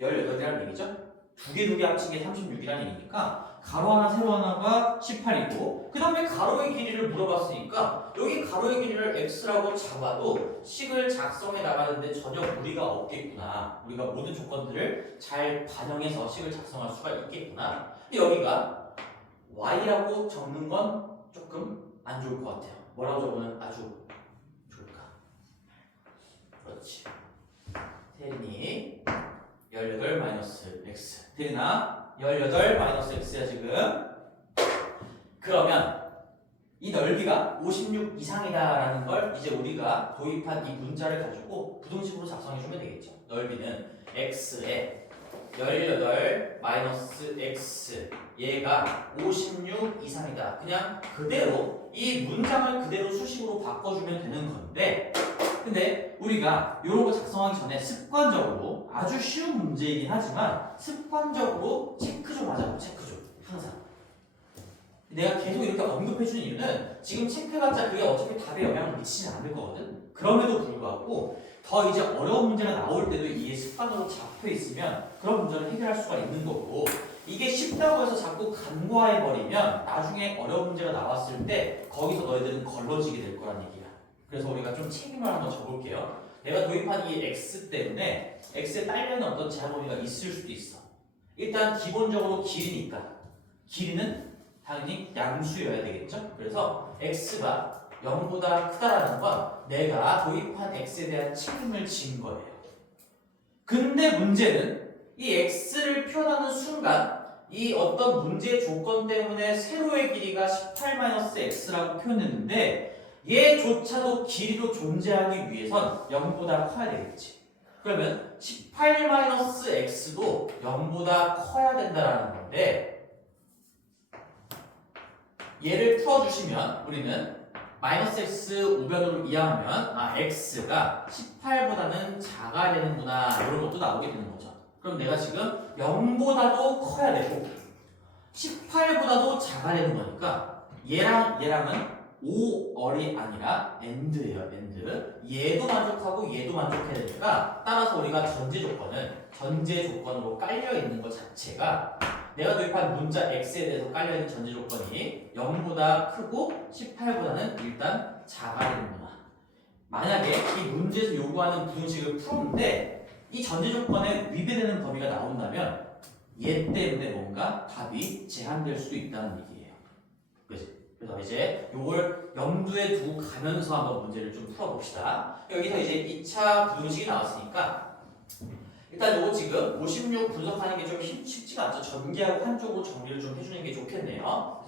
18개라는 얘기죠. 두 개 합친 게 36이라는 얘기니까 가로 하나 세로 하나가 18이고 그 다음에 가로의 길이를 물어봤으니까 여기 가로의 길이를 x라고 잡아도 식을 작성해 나가는데 전혀 무리가 없겠구나. 우리가 모든 조건들을 잘 반영해서 식을 작성할 수가 있겠구나. 근데 여기가 y라고 적는 건 조금 안 좋을 것 같아요. 뭐라고 적으면 아주 좋을까? 그렇지. 태린이 18 마이너스 x. 태린아 18 마이너스 x야 지금. 그러면 이 넓이가 56 이상이다라는 걸 이제 우리가 도입한 이 문자를 가지고 부등식으로 작성해주면 되겠죠. 넓이는 x에 18 마이너스 x 얘가 56 이상이다. 그냥 그대로 이 문장을 그대로 수식으로 바꿔주면 되는 건데 근데 우리가 이런 거 작성하기 전에 습관적으로 아주 쉬운 문제이긴 하지만 습관적으로 체크 좀 하자고. 체크 좀 항상. 내가 계속 이렇게 언급해주는 이유는 지금 체크해봤자 그게 어차피 답에 영향을 미치지 않을 거거든. 그럼에도 불구하고 더 이제 어려운 문제가 나올 때도 이게 습관으로 잡혀 있으면 그런 문제를 해결할 수가 있는 거고, 이게 쉽다고 해서 자꾸 간과해버리면 나중에 어려운 문제가 나왔을 때 거기서 너희들은 걸러지게 될 거란 얘기야. 그래서 우리가 좀 책임을 한번 져볼게요. 내가 도입한 이 x 때문에 x에 딸려있는 어떤 제한 범위가 있을 수도 있어. 일단 기본적으로 길이니까 길이는 당연히 양수여야 되겠죠. 그래서 x가 0보다 크다라는 건 내가 도입한 x에 대한 책임을 진 거예요. 근데 문제는 이 x를 표현하는 순간 이 어떤 문제 조건 때문에 세로의 길이가 18-x라고 표현했는데 얘조차도 길이로 존재하기 위해선 0보다 커야 되겠지. 그러면 18-x도 0보다 커야 된다는 건데, 얘를 풀어주시면 우리는 -x 우변으로 이항하면 x가 18보다는 작아야 되는구나, 이런 것도 나오게 되는 거죠. 그럼 내가 지금 0보다도 커야 되고 18보다도 작아야 되는 거니까 얘랑은 5얼이 아니라 AND예요. AND. 얘도 만족하고 얘도 만족해야 되니까 따라서 우리가 전제 조건으로 깔려 있는 것 자체가 내가 도입한 문자 x에 대해서 깔려 있는 전제 조건이 0보다 크고 18보다는 일단 작아야 되는구나. 만약에 이 문제에서 요구하는 부등식을 풀었는데 이 전제 조건에 위배되는 범위가 나온다면 얘 때문에 뭔가 답이 제한될 수도 있다는 얘기예요. 그치? 그래서 이제 요걸 염두에 두고 가면서 한번 문제를 좀 풀어봅시다. 여기서 이제 2차 부등식이 나왔으니까 일단 요거 지금 56 분석하는 게 좀 쉽지가 않죠. 전개하고 한쪽으로 정리를 좀 해주는 게 좋겠네요.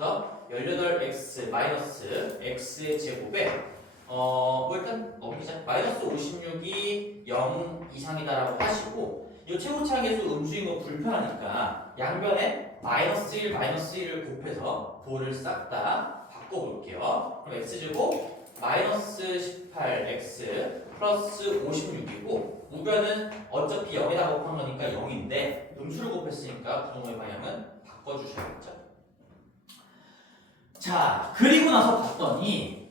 그래서 18x 마이너스 x의 제곱에 뭐 일단 넘기자. 마이너스 56이 0 이상이다라고 하시고, 이 최고차항계수 음수인 거 불편하니까 양변에 마이너스 1, 마이너스 1을 곱해서 부호를 싹 다 바꿔볼게요. 그럼 x제곱 마이너스 18x 플러스 56이고, 우변은 어차피 0에다 곱한 거니까 0인데 음수를 곱했으니까 부동의 방향은 바꿔주셔야겠죠. 자, 그리고 나서 봤더니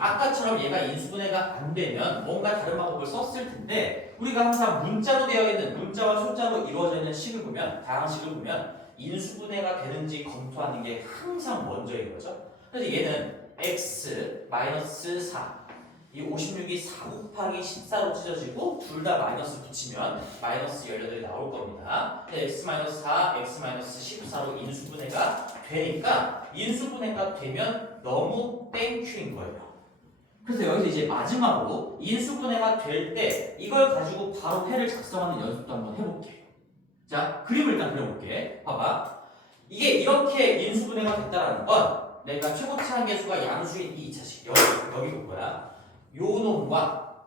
아까처럼 얘가 인수분해가 안 되면 뭔가 다른 방법을 썼을 텐데, 우리가 항상 문자로 되어 있는, 문자와 숫자로 이루어져 있는 식을 보면, 다항식을 보면 인수분해가 되는지 검토하는 게 항상 먼저인 거죠. 그래서 얘는 x 마이너스 4, 이 56이 4 곱하기 14로 찢어지고 둘 다 마이너스 붙이면 마이너스 18이 나올 겁니다. x-4, x-14로 인수분해가 되니까, 인수분해가 되면 너무 땡큐인 거예요. 그래서 여기서 이제 마지막으로 인수분해가 될 때 이걸 가지고 바로 해를 작성하는 연습도 한번 해볼게요. 자, 그림을 일단 그려볼게. 봐봐. 이게 이렇게 인수분해가 됐다는 건 내가 최고차항계수가 양수인 이 2차식 여기 볼 거야. 요 놈과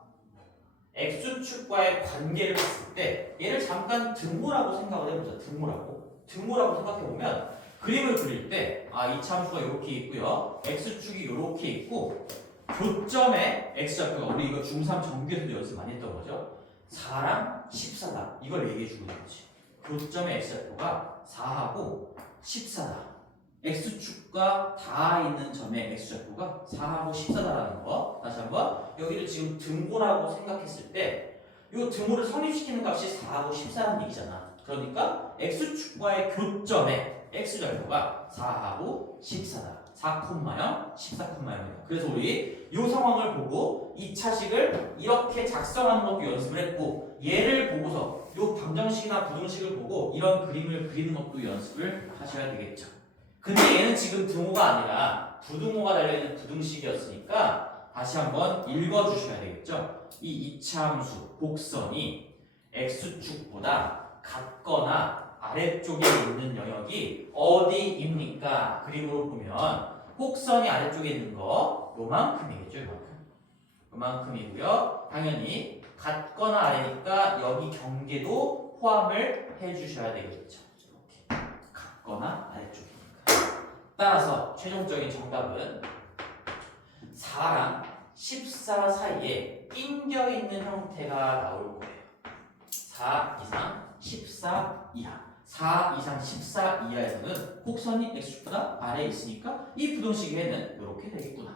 x축과의 관계를 봤을 때 얘를 잠깐 등호라고 생각을 해보자. 등호라고 생각해보면 그림을 그릴 때 이 참수가 이렇게 있고요, x축이 이렇게 있고, 교점에 x좌표가, 우리 이거 중3 정규에서도 연습 많이 했던 거죠. 4랑 14다. 이걸 얘기해 주고 있는 거지. 교점의 x좌표가 4하고 14다. x축과 닿아 있는 점의 x좌표가 4하고 14다라는 거. 다시 한번 여기를 지금 등호라고 생각했을 때 이 등호를 성립시키는 값이 4하고 14라는 얘기잖아. 그러니까 x축과의 교점에 x좌표가 4하고 14다. 4,0, 14,0이다. 그래서 우리 이 상황을 보고 2차식을 이렇게 작성하는 것도 연습을 했고, 얘를 보고서 이 방정식이나 부등식을 보고 이런 그림을 그리는 것도 연습을 하셔야 되겠죠. 근데 얘는 지금 등호가 아니라 부등호가 달려있는 부등식이었으니까 다시 한번 읽어주셔야 되겠죠. 이 2차 함수 곡선이 x축보다 같거나 아래쪽에 있는 영역이 어디입니까? 그림으로 보면 곡선이 아래쪽에 있는 거 요만큼이겠죠. 요만큼이고요. 당연히 같거나 아래니까 여기 경계도 포함을 해주셔야 되겠죠. 이렇게 같거나 아래쪽이니까. 따라서 최종적인 정답은 4랑 14 사이에 낑겨 있는 형태가 나올 거예요. 4 이상 14 이하. 4 이상 14 이하에서는 곡선이 x축보다 아래에 있으니까 이 부등식에는 이렇게 되겠구나.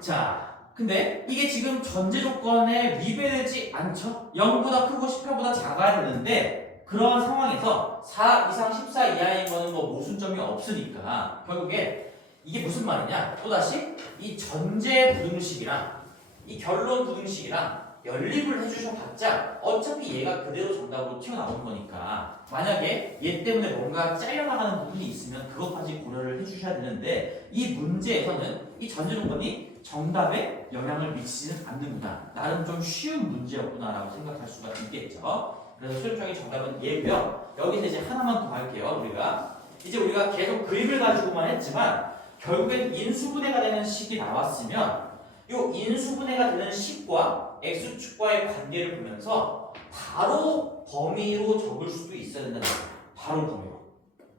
자, 근데 이게 지금 전제 조건에 위배되지 않죠? 0보다 크고 18보다 작아야 되는데 그런 상황에서 4 이상 14 이하인 거는 뭐 모순점이 없으니까 결국에 이게 무슨 말이냐? 또다시 이 전제 부등식이랑 이 결론 부등식이랑 연립을 해주셔봤자 어차피 얘가 그대로 정답으로 튀어나오는 거니까 만약에 얘 때문에 뭔가 잘려나가는 부분이 있으면 그것까지 고려를 해주셔야 되는데 이 문제에서는 이 전제 조건이 정답에 영향을 미치지는 않는구나. 나름 좀 쉬운 문제였구나 라고 생각할 수가 있겠죠. 그래서 최종적인 정답은 얘고요. 여기서 이제 하나만 더 할게요. 우리가 계속 그림을 가지고만 했지만 결국엔 인수분해가 되는 식이 나왔으면 이 인수분해가 되는 식과 x축과의 관계를 보면서 바로 범위로 적을 수도 있어야 된다는 거예요. 바로 범위로.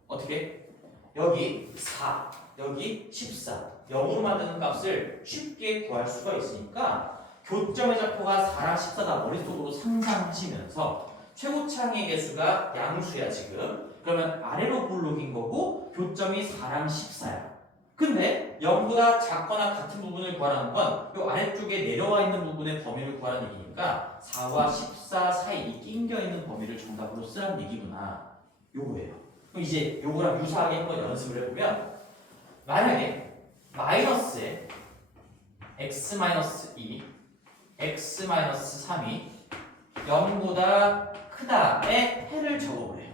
어떻게? 여기 4, 여기 14, 0으로 만드는 값을 쉽게 구할 수가 있으니까 교점의 좌표가 4랑 14다 머릿속으로 상상하시면서 최고차항의 개수가 양수야 지금. 그러면 아래로 볼록인 거고 교점이 4랑 14야. 근데 0보다 작거나 같은 부분을 구하라는 건 이 아래쪽에 내려와 있는 부분의 범위를 구하라는 얘기니까 4와 14 사이 낑겨 있는 범위를 정답으로 쓰라는 얘기구나. 요거예요. 그럼 이제 요거랑 유사하게 한번 연습을 해보면 만약에 마이너스에 x-2, x-3이 0보다 크다의 해를 적어보래요.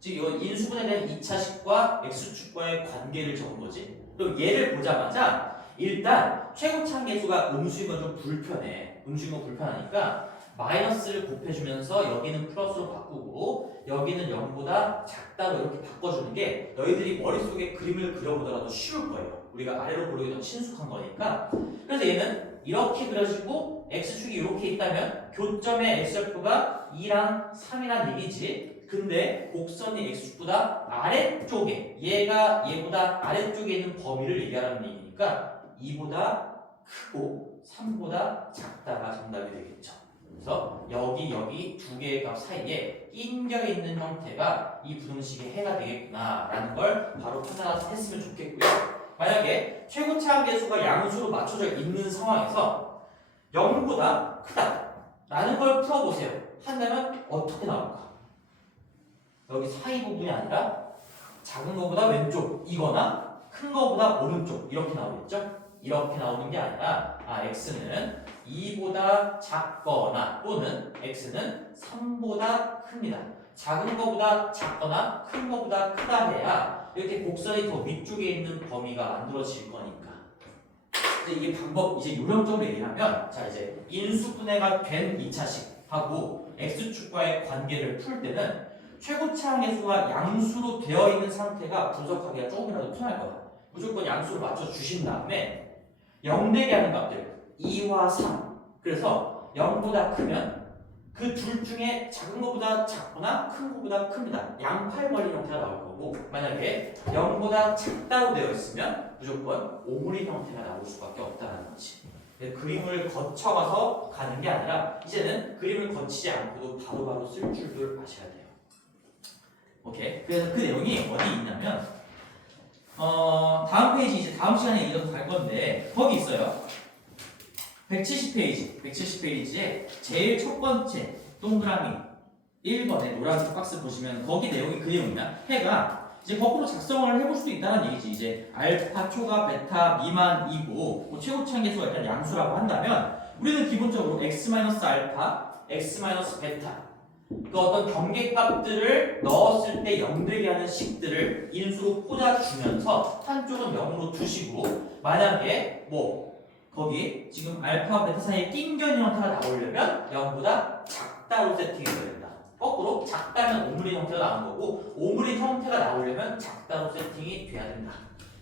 즉 이건 인수분해에 대한 2차식과 x축과의 관계를 적은 거지. 그럼 얘를 보자마자 일단 최고차항 계수가 음수인 건 좀 불편해. 음수인 건 불편하니까 마이너스를 곱해주면서 여기는 플러스로 바꾸고 여기는 0보다 작다로 이렇게 바꿔주는 게 너희들이 머릿속에 그림을 그려보더라도 쉬울 거예요. 우리가 아래로 보려기 더 친숙한 거니까. 그래서 얘는 이렇게 그려지고 x축이 이렇게 있다면 교점의 x좌표가 2랑 3이란 얘기지. 근데 곡선이 x축보다 아래쪽에 얘보다 아래쪽에 있는 범위를 얘기하라는 얘기니까 2보다 크고 3보다 작다가 정답이 되겠죠. 그래서 여기 두 개의 값 사이에 낑겨 있는 형태가 이 부등식의 해가 되겠구나 라는 걸 바로 판단했으면 좋겠고요. 만약에 최고차항 계수가 양수로 맞춰져 있는 상황에서 0보다 크다 라는 걸 풀어보세요. 한다면 어떻게 나올까? 여기 사이 부분이 아니라 작은 거보다 왼쪽 이거나 큰 거보다 오른쪽 이렇게 나오겠죠? 이렇게 나오는 게 아니라 x는 2보다 작거나 또는 x는 3보다 큽니다. 작은 거보다 작거나 큰 거보다 크다 해야 이렇게 곡선이 더 위쪽에 있는 범위가 만들어질 거니까. 이게 방법 이제 요령적으로 얘기하면 자 이제 인수분해가 된 2차식하고 x축과의 관계를 풀 때는 최고차항 계수가 양수로 되어 있는 상태가 분석하기가 조금이라도 편할 거다. 무조건 양수로 맞춰 주신 다음에 0되게 하는 값들 2와 3. 그래서 0보다 크면 그 둘 중에 작은 것보다 작거나 큰 것보다 큽니다. 양팔 벌린 형태가 나올 거고 만약에 0보다 작다고 되어 있으면 무조건 오므린 형태가 나올 수밖에 없다는 거지. 그림을 거쳐가서 가는 게 아니라 이제는 그림을 거치지 않고도 바로바로 쓸 줄을 아셔야 돼요. 오케이. 그래서 그 내용이 어디 있냐면 다음 페이지 이제 다음 시간에 이어서 갈 건데 거기 있어요. 170페이지에 제일 첫 번째 동그라미 1번에 노란색 박스 보시면 거기 내용이 그 내용이야. 해가 이제 거꾸로 작성을 해볼 수도 있다는 얘기지. 이제 알파 초과 베타 미만이고 뭐 최고차항 계수가 일단 양수라고 한다면 우리는 기본적으로 x-알파, x-베타 그 어떤 경계값들을 넣었을 때 0되게 하는 식들을 인수로 꽂아주면서 한쪽은 0으로 두시고 만약에 뭐 거기 지금 알파 베타 사이에 낑겨 있는 형태가 나오려면 0보다 작다로 세팅이 돼야 된다. 거꾸로 작다면 오므린 형태가 나오는 거고 오므린 형태가 나오려면 작다로 세팅이 돼야 된다.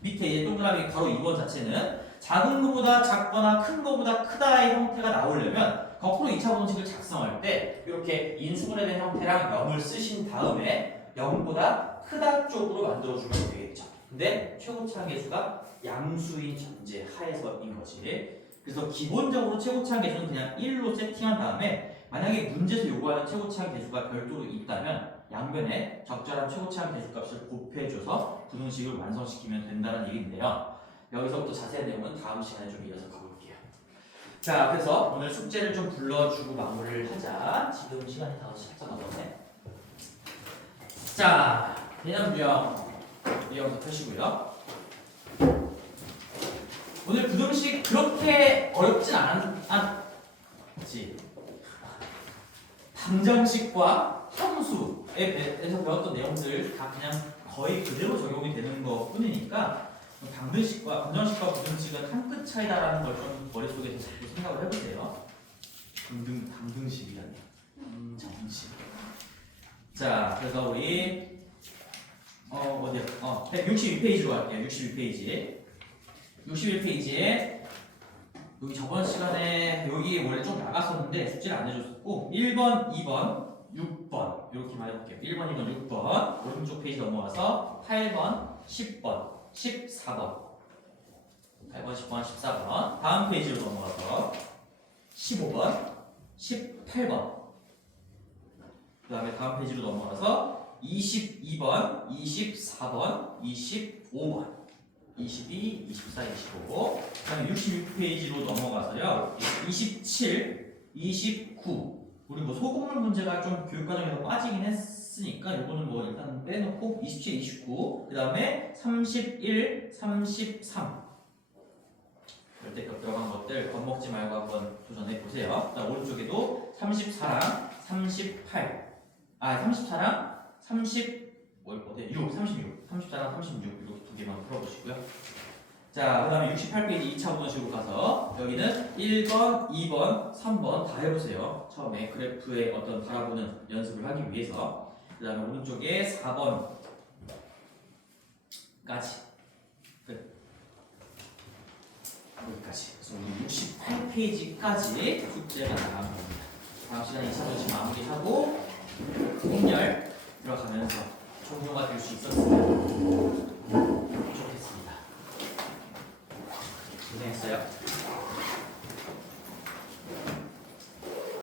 밑에 이제 동그라미 가로 2번 자체는 작은 것보다 작거나 큰 것보다 크다의 형태가 나오려면 거꾸로 2차 공식을 작성할 때 이렇게 인수분해된 형태랑 0을 쓰신 다음에 0보다 크다 쪽으로 만들어주면 되겠죠. 근데 최고차항 계수가 양수인 전제 하에서인 거지. 그래서 기본적으로 최고차항 계수는 그냥 1로 세팅한 다음에 만약에 문제에서 요구하는 최고차항 계수가 별도로 있다면 양변에 적절한 최고차항 계수값을 곱해줘서 부등식을 완성시키면 된다는 얘기인데요. 여기서부터 자세한 내용은 다음 시간에 좀 이어서 가볼게요. 자, 그래서 오늘 숙제를 좀 불러주고 마무리를 하자. 지금 시간이 5시 살짝 넘었네. 자, 개념 유형부터 펴시고요. 오늘 부등식 그렇게 어렵진 않았지. 방정식과 함수에서 배웠던 내용들 다 그냥 거의 그대로 적용이 되는 것 뿐이니까 방정식과 부등식은 한 끗 차이다라는 걸 좀 머릿속에 자꾸 생각을 해보세요. 방정식이라니. 방정식. 자, 그래서 우리 어디야? 162페이지로 갈게요. 62페이지. 61페이지에 여기 저번 시간에 여기 원래 좀 나갔었는데 숙제를 안 해줬었고 1번, 2번, 6번 이렇게 말해볼게요. 1번, 2번, 6번 오른쪽 페이지 넘어가서 8번, 10번, 14번 8번, 10번, 14번 다음 페이지로 넘어가서 15번, 18번 그 다음에 다음 페이지로 넘어가서 22번, 24번, 25번 22, 24, 25. 그 다음에 66페이지로 넘어가서요. 27, 29. 우리 뭐 소금물 문제가 좀 교육과정에서 빠지긴 했으니까 요거는 뭐 일단 빼놓고 27, 29. 그 다음에 31, 33. 절대값 들어간 것들 겁먹지 말고 한번 도전해 보세요. 그 다음 오른쪽에도 34랑 38. 34랑 36. 34랑 36 이렇게 두 개만 풀어보시고요. 자, 그 다음에 68페이지 2차 분식으로 가서 여기는 1번, 2번, 3번 다 해보세요. 처음에 그래프의 어떤 바라보는 연습을 하기 위해서. 그 다음에 오른쪽에 4번까지 끝. 여기까지. 그래서 우리 68페이지까지 숙제가 나간 겁니다. 다음 시간에 2차 분식 마무리하고 홍렬 들어가면서 종료가 될 수 있었으면 좋겠습니다. 고생했어요.